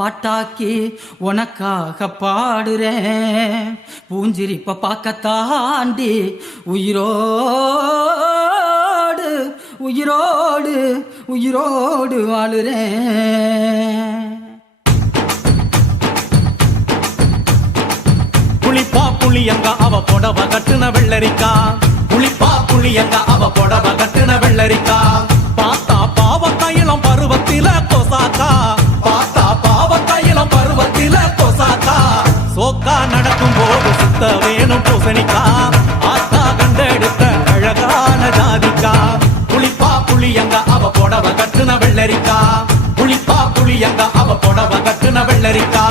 பாட்டாக்கி உனக்காக பாடுறேன் பூஞ்சிரிப்ப பார்க்க தாண்டி உயிரோடு உயிரோடு உயிரோடு வாழுறேன். புளிப்பா புளியங்க அவ புடவ கட்டுன வெள்ளரிக்கா, புளிப்பா புளியங்க அவ புடவ கட்டுன வெள்ளரிக்கா. பார்த்தா பாவ கையிலம் பருவத்தில கொசாக்கா, பார்த்தா பாவ கையிலம் பருவத்தில கொசாக்கா. சோக்கா நடக்கும் போது சுத்த வேணும் பூசணிக்கா, ஆத்தா கண்டெடுத்த அழகான ஜாதிக்கா. புளிப்பா புளியங்க அவ புடவ கட்டுன வெள்ளரிக்கா, புளிப்பா புளியங்க அவ புடவ கட்டுன வெள்ளரிக்கா.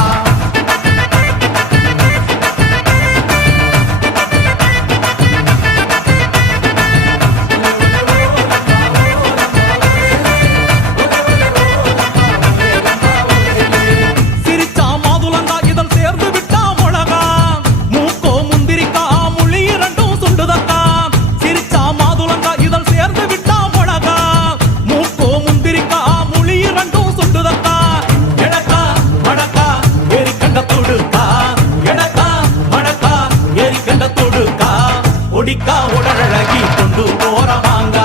கொடிக்கா உடலழகி கொண்டு போறவாங்க,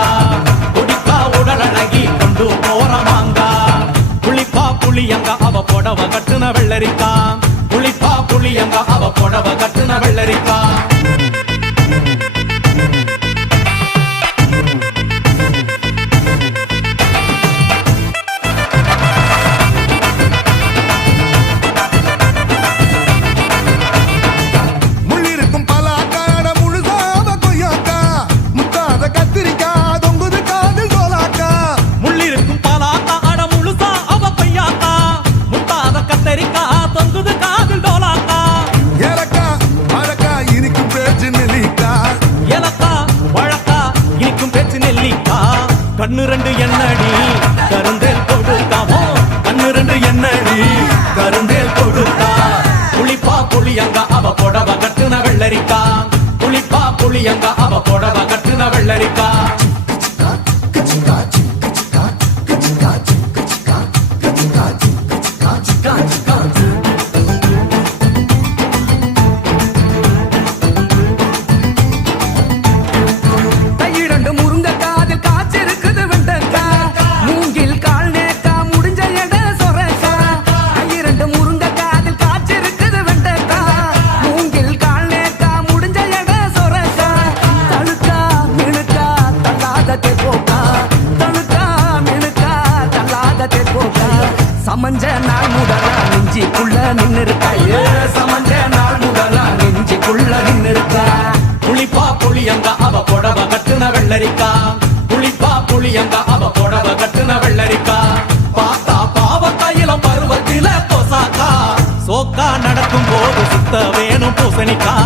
கொடிக்கா உடலழகி கொண்டு போறவாங்க. புளிப்பா புளியங்க அவ புடவ கட்டுன வெள்ளரிக்கா, புளிப்பா புளியங்க அவ புடவ கட்டுன வெள்ளரிக்கா. கண்ணு ரெண்டு என்னடி கருந்தேல் கொடுத்தாமோ, கண்ணு ரெண்டு என்னடி கருந்தேல் கொடுத்தா. புளிப்பா புளியங்க அவ புடவ கட்டுன வெள்ளரிக்கா, புளிப்பா புளியங்க அவ புடவ கட்டுன வெள்ளரிக்கா. சமஞ்ச நாள் முதலா நெஞ்சிக்குள்ள நின்னு இருக்கா, சமஞ்ச நாள் முதலா நெஞ்சிக்குள்ள நின்னு இருக்கா. புளிப்பா புளியங்க அவ புடவ கட்டுன வெள்ளரிக்கா, புளிப்பா புளியங்க அவ புடவ கட்டுன வெள்ளரிக்கா. பார்த்தா பாவ கையிலம் பருவத்தில கொசாக்கா, சோக்கா நடக்கும் போது சுத்த வேணும் பூசணிக்கா.